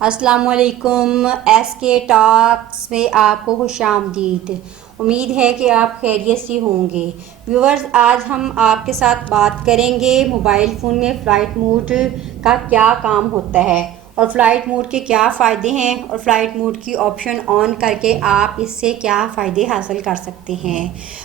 अस्सलाम वालेकुम। एस के टॉक्स में आपको खुश आमदीद। उम्मीद है कि आप खैरियत से होंगे। व्यूअर्स, आज हम आपके साथ बात करेंगे मोबाइल फ़ोन में फ़्लाइट मोड का क्या काम होता है और फ़्लाइट मोड के क्या फ़ायदे हैं और फ़्लाइट मोड की ऑप्शन ऑन करके आप इससे क्या फ़ायदे हासिल कर सकते हैं।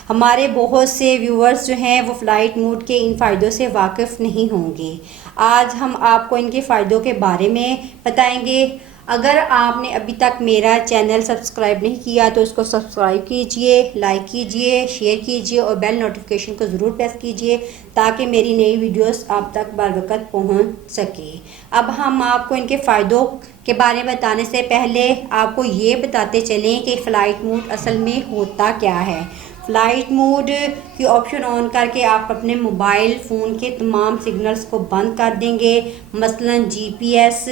हमारे बहुत से व्यूअर्स जो हैं वो फ़्लाइट मोड के इन फ़ायदों से वाकिफ़ नहीं होंगे। आज हम आपको इनके फ़ायदों के बारे में बताएंगे। अगर आपने अभी तक मेरा चैनल सब्सक्राइब नहीं किया तो इसको सब्सक्राइब कीजिए, लाइक कीजिए, शेयर कीजिए और बेल नोटिफिकेशन को ज़रूर प्रेस कीजिए ताकि मेरी नई वीडियोस आप तक बर वक्त पहुँच सके। अब हम आपको इनके फ़ायदों के बारे में बताने से पहले आपको ये बताते चलें कि फ़्लाइट मोड असल में होता क्या है। फ़्लाइट मोड की ऑप्शन ऑन करके आप अपने मोबाइल फ़ोन के तमाम सिग्नल्स को बंद कर देंगे। मसलन जीपीएस,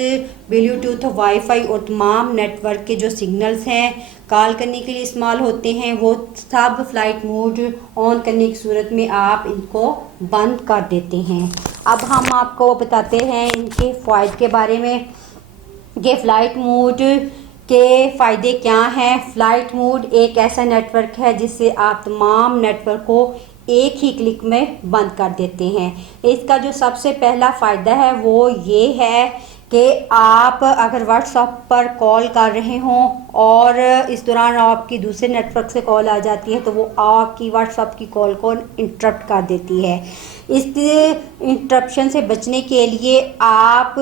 ब्लूटूथ, वाईफाई और तमाम नेटवर्क के जो सिग्नल्स हैं कॉल करने के लिए इस्तेमाल होते हैं वो सब फ़्लाइट मोड ऑन करने की सूरत में आप इनको बंद कर देते हैं। अब हम आपको बताते हैं इनके फ़ायदे के बारे में कि फ़्लाइट मोड के फ़ायदे क्या हैं। फ़्लाइट मोड एक ऐसा नेटवर्क है जिससे आप तमाम नेटवर्क को एक ही क्लिक में बंद कर देते हैं। इसका जो सबसे पहला फ़ायदा है वो ये है कि आप अगर व्हाट्सएप पर कॉल कर रहे हों और इस दौरान आपकी दूसरे नेटवर्क से कॉल आ जाती है तो वो आपकी व्हाट्सएप की कॉल को इंटरप्ट कर देती है। इस इंटरप्शन से बचने के लिए आप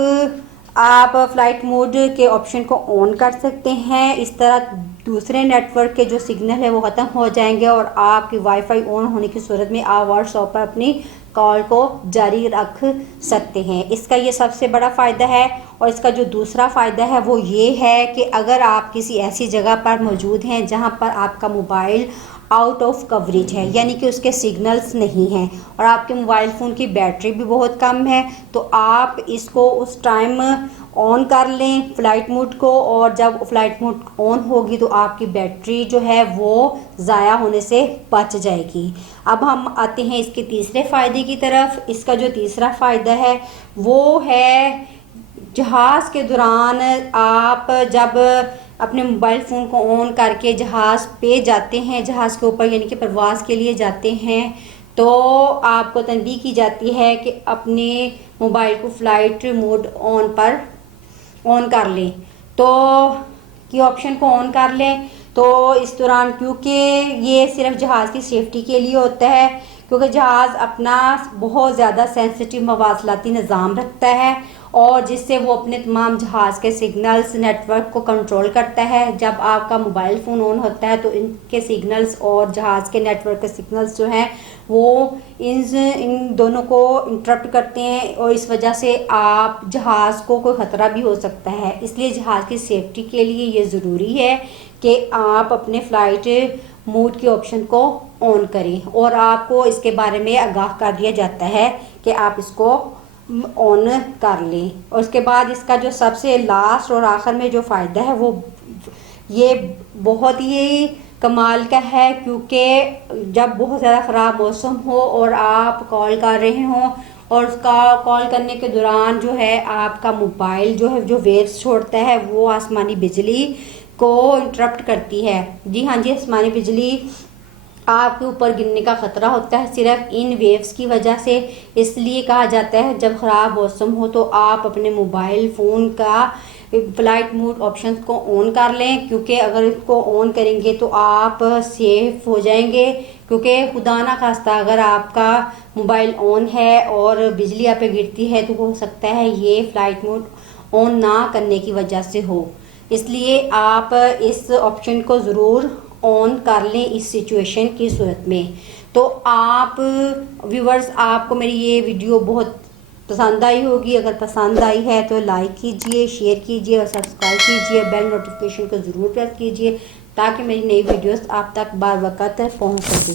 फ़्लाइट मोड के ऑप्शन को ऑन कर सकते हैं। इस तरह दूसरे नेटवर्क के जो सिग्नल है वो ख़त्म हो जाएंगे और आपकी वाईफाई ऑन होने की सूरत में आप व्हाट्सएप पर अपनी कॉल को जारी रख सकते हैं। इसका ये सबसे बड़ा फ़ायदा है। और इसका जो दूसरा फ़ायदा है वो ये है कि अगर आप किसी ऐसी जगह पर मौजूद हैं जहां पर आपका मोबाइल आउट ऑफ कवरेज है, यानी कि उसके सिग्नल्स नहीं हैं और आपके मोबाइल फ़ोन की बैटरी भी बहुत कम है, तो आप इसको उस टाइम ऑन कर लें फ़्लाइट मोड को। और जब फ़्लाइट मोड ऑन होगी तो आपकी बैटरी जो है वो ज़ाया होने से बच जाएगी। अब हम आते हैं इसके तीसरे फ़ायदे की तरफ। इसका जो तीसरा फ़ायदा है वो है जहाज़ के दौरान आप जब अपने मोबाइल फ़ोन को ऑन करके जहाज़ पे जाते हैं, जहाज़ के ऊपर यानी कि परवाज़ के लिए जाते हैं, तो आपको तनबीह की जाती है कि अपने मोबाइल को फ़्लाइट मोड ऑन कर लें, तो की ऑप्शन को ऑन कर लें। तो इस दौरान क्योंकि ये सिर्फ जहाज़ की सेफ्टी के लिए होता है, क्योंकि जहाज़ अपना बहुत ज़्यादा सेंसिटिव मवासलाती निज़ाम रखता है और जिससे वो अपने तमाम जहाज़ के सिग्नल्स नेटवर्क को कंट्रोल करता है। जब आपका मोबाइल फ़ोन ऑन होता है तो इनके सिग्नल्स और जहाज़ के नेटवर्क के सिग्नल्स जो हैं वो इन दोनों को इंटरप्ट करते हैं और इस वजह से आप जहाज़ को कोई ख़तरा भी हो सकता है। इसलिए जहाज़ की सेफ्टी के लिए ये ज़रूरी है कि आप अपने फ़्लाइट मोड के ऑप्शन को ऑन करें और आपको इसके बारे में आगाह कर दिया जाता है कि आप इसको ऑन कर लें। और उसके बाद इसका जो सबसे लास्ट और आखिर में जो फ़ायदा है वो ये बहुत ही कमाल का है, क्योंकि जब बहुत ज़्यादा ख़राब मौसम हो और आप कॉल कर रहे हों और उसका कॉल करने के दौरान जो है आपका मोबाइल जो है जो वेव्स छोड़ता है वो आसमानी बिजली को इंटरप्ट करती है। जी हाँ जी, आसमानी बिजली आपके ऊपर गिरने का ख़तरा होता है सिर्फ इन वेव्स की वजह से। इसलिए कहा जाता है जब ख़राब मौसम हो तो आप अपने मोबाइल फ़ोन का फ़्लाइट मोड ऑप्शन को ऑन कर लें, क्योंकि अगर इसको ऑन करेंगे तो आप सेफ हो जाएंगे। क्योंकि खुदा ना खास्ता अगर आपका मोबाइल ऑन है और बिजली आप पे गिरती है तो हो सकता है ये फ़्लाइट मोड ऑन ना करने की वजह से हो। इसलिए आप इस ऑप्शन को ज़रूर ऑन कर लें इस सिचुएशन की सूरत में। तो आप व्यूवर्स, आपको मेरी ये वीडियो बहुत पसंद आई होगी। अगर पसंद आई है तो लाइक कीजिए, शेयर कीजिए और सब्सक्राइब कीजिए। बेल नोटिफिकेशन को ज़रूर प्रेस कीजिए ताकि मेरी नई वीडियोस आप तक बार वक्त पहुँच सके।